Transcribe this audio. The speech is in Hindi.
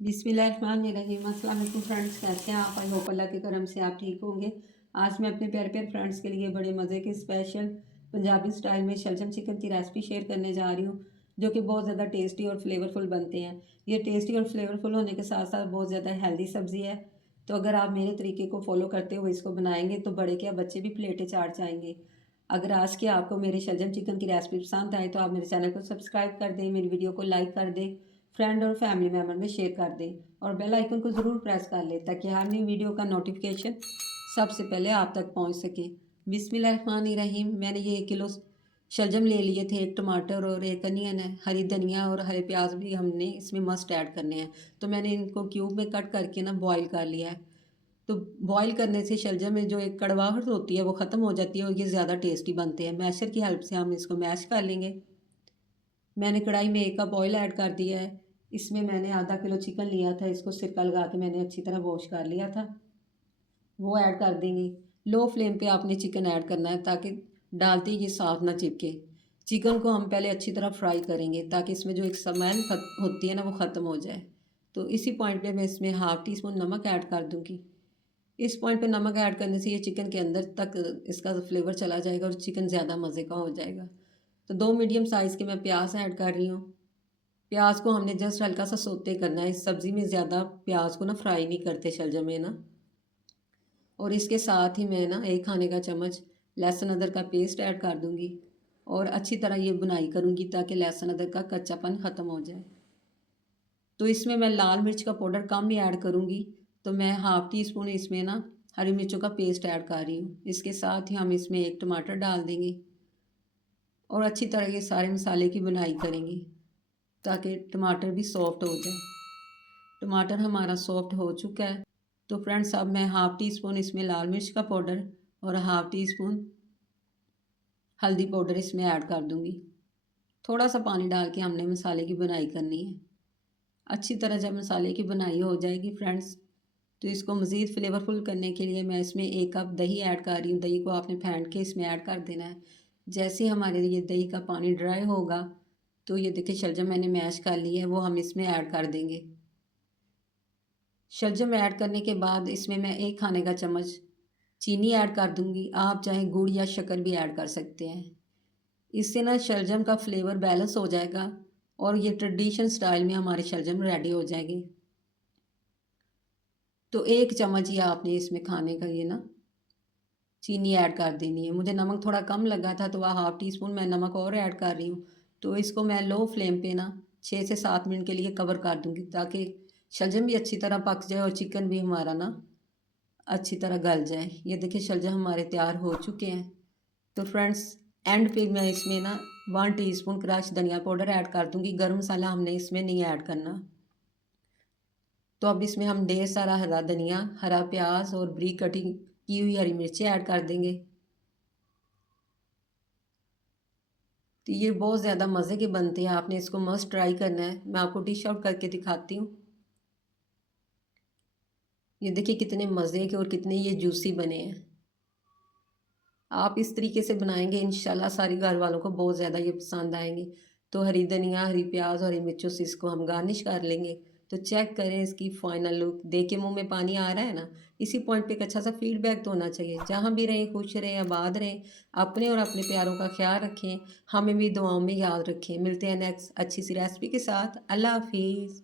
बिस्मिल्लाहिर्रहमानिर्रहीम। अस्सलाम वालेकुम फ्रेंड्स, कैसे हैं आप? आई होप अल्लाह के करम से आप ठीक होंगे। आज मैं अपने प्यारे प्यारे फ्रेंड्स के लिए बड़े मज़े के स्पेशल पंजाबी स्टाइल में शलजम चिकन की रेसिपी शेयर करने जा रही हूँ, जो कि बहुत ज़्यादा टेस्टी और फ्लेवरफुल बनते हैं। ये टेस्टी और फ्लेवरफुल होने के साथ साथ बहुत ज़्यादा हेल्दी सब्ज़ी है। तो अगर आप मेरे तरीके को फॉलो करते हुए इसको बनाएंगे तो बड़े क्या बच्चे भी प्लेटें चाट जाएंगे। अगर आज के आपको मेरे शलजम चिकन की रेसिपी पसंद आए तो आप मेरे चैनल को सब्सक्राइब कर दें, मेरी वीडियो को लाइक कर दें, फ्रेंड और फैमिली मेम्बर में शेयर कर दें और बेल आइकन को ज़रूर प्रेस कर लें ताकि हर नई वीडियो का नोटिफिकेशन सबसे पहले आप तक पहुंच सके। बिस्मिल्लाहिर्रहमानिर्रहीम। मैंने ये 1 किलो शलजम ले लिए थे, एक टमाटर और एक अनियन है, हरी धनिया और हरे प्याज भी हमने इसमें मस्ट ऐड करने हैं। तो मैंने इनको क्यूब में कट करके ना बॉईल कर लिया है। तो बॉईल करने से शलजम में जो एक कड़वाहट होती है वो ख़त्म हो जाती है और ये ज़्यादा टेस्टी बनते हैं। मैशर की हेल्प से हम इसको मैश कर लेंगे। मैंने कढ़ाई में 1 कप ऑयल ऐड कर दिया है। इसमें मैंने आधा किलो चिकन लिया था, इसको सिरका लगा के मैंने अच्छी तरह वॉश कर लिया था, वो ऐड कर देंगे। लो फ्लेम पे आपने चिकन ऐड करना है ताकि डालते ही ये साथ ना चिपके। चिकन को हम पहले अच्छी तरह फ्राई करेंगे ताकि इसमें जो एक स्मेल होती है ना वो ख़त्म हो जाए। तो इसी पॉइंट पे मैं इसमें हाफ़ टी स्पून नमक ऐड कर दूँगी। इस पॉइंट पे नमक ऐड करने से ये चिकन के अंदर तक इसका फ्लेवर चला जाएगा और चिकन ज़्यादा मज़े का हो जाएगा। तो 2 मीडियम साइज़ के मैं प्याज ऐड कर रही हूँ। प्याज को हमने जस्ट हल्का सा सोते करना है। इस सब्ज़ी में ज़्यादा प्याज को ना फ्राई नहीं करते शलजम में ना। और इसके साथ ही मैं ना 1 खाने का चम्मच लहसुन अदरक का पेस्ट ऐड कर दूँगी और अच्छी तरह ये बुनाई करूँगी ताकि लहसुन अदरक का कच्चापन ख़त्म हो जाए। तो इसमें मैं लाल मिर्च का पाउडर कम ही ऐड करूँगी। तो मैं हाफ़ टी स्पून इसमें ना हरी मिर्चों का पेस्ट ऐड कर रही हूँ। इसके साथ ही हम इसमें 1 टमाटर डाल देंगे और अच्छी तरह ये सारे मसाले की बुनाई करेंगे ताकि टमाटर भी सॉफ्ट हो जाए। टमाटर हमारा सॉफ्ट हो चुका है। तो फ्रेंड्स अब मैं हाफ़ टी स्पून इसमें लाल मिर्च का पाउडर और हाफ़ टी स्पून हल्दी पाउडर इसमें ऐड कर दूँगी। थोड़ा सा पानी डाल के हमने मसाले की बुनाई करनी है। अच्छी तरह जब मसाले की बुनाई हो जाएगी फ्रेंड्स, तो इसको मज़ीद फ्लेवरफुल करने के लिए मैं इसमें 1 कप दही ऐड कर रही हूँ। दही को आपने फेंट के इसमें ऐड कर देना है। जैसे ही हमारे ये दही का पानी ड्राई होगा तो ये देखिए शलजम मैंने मैश कर ली है, वो हम इसमें ऐड कर देंगे। शलजम ऐड करने के बाद इसमें मैं 1 खाने का चम्मच चीनी ऐड कर दूँगी। आप चाहे गुड़ या शक्कर भी ऐड कर सकते हैं। इससे ना शलजम का फ्लेवर बैलेंस हो जाएगा और ये ट्रेडिशन स्टाइल में हमारे शलजम रेडी हो जाएगी। तो 1 चम्मच ही आपने इसमें खाने का ये ना चीनी ऐड कर देनी है। मुझे नमक थोड़ा कम लगा था तो वह हाफ़ टी स्पून मैं नमक और ऐड कर रही हूँ। तो इसको मैं लो फ्लेम पे ना 6 से 7 मिनट के लिए कवर कर दूँगी ताकि शलजम भी अच्छी तरह पक जाए और चिकन भी हमारा ना अच्छी तरह गल जाए। ये देखिए शलजम हमारे तैयार हो चुके हैं। तो फ्रेंड्स एंड पे मैं इसमें ना 1 टीस्पून क्रश धनिया पाउडर ऐड कर दूँगी। गरम मसाला हमने इसमें नहीं ऐड करना। तो अब इसमें हम ढेर सारा हरा धनिया, हरा प्याज और बारीक कटिंग की हुई हरी मिर्ची ऐड कर देंगे। तो ये बहुत ज़्यादा मज़े के बनते हैं, आपने इसको मस्ट ट्राई करना है। मैं आपको डिश आउट करके दिखाती हूँ। ये देखिए कितने मज़े के और कितने ये जूसी बने हैं। आप इस तरीके से बनाएंगे इंशाल्लाह सारी घर वालों को बहुत ज़्यादा ये पसंद आएंगे। तो हरी धनिया, हरी प्याज, हरी मिर्चों से इसको हम गार्निश कर लेंगे। तो चेक करें इसकी फाइनल लुक, देख के मुँह में पानी आ रहा है ना। इसी पॉइंट पे एक अच्छा सा फीडबैक तो होना चाहिए। जहाँ भी रहें खुश रहें, आबाद रहें, अपने और अपने प्यारों का ख्याल रखें, हमें भी दुआओं में याद रखें। मिलते हैं नेक्स्ट अच्छी सी रेसिपी के साथ। अल्लाह हाफिज़।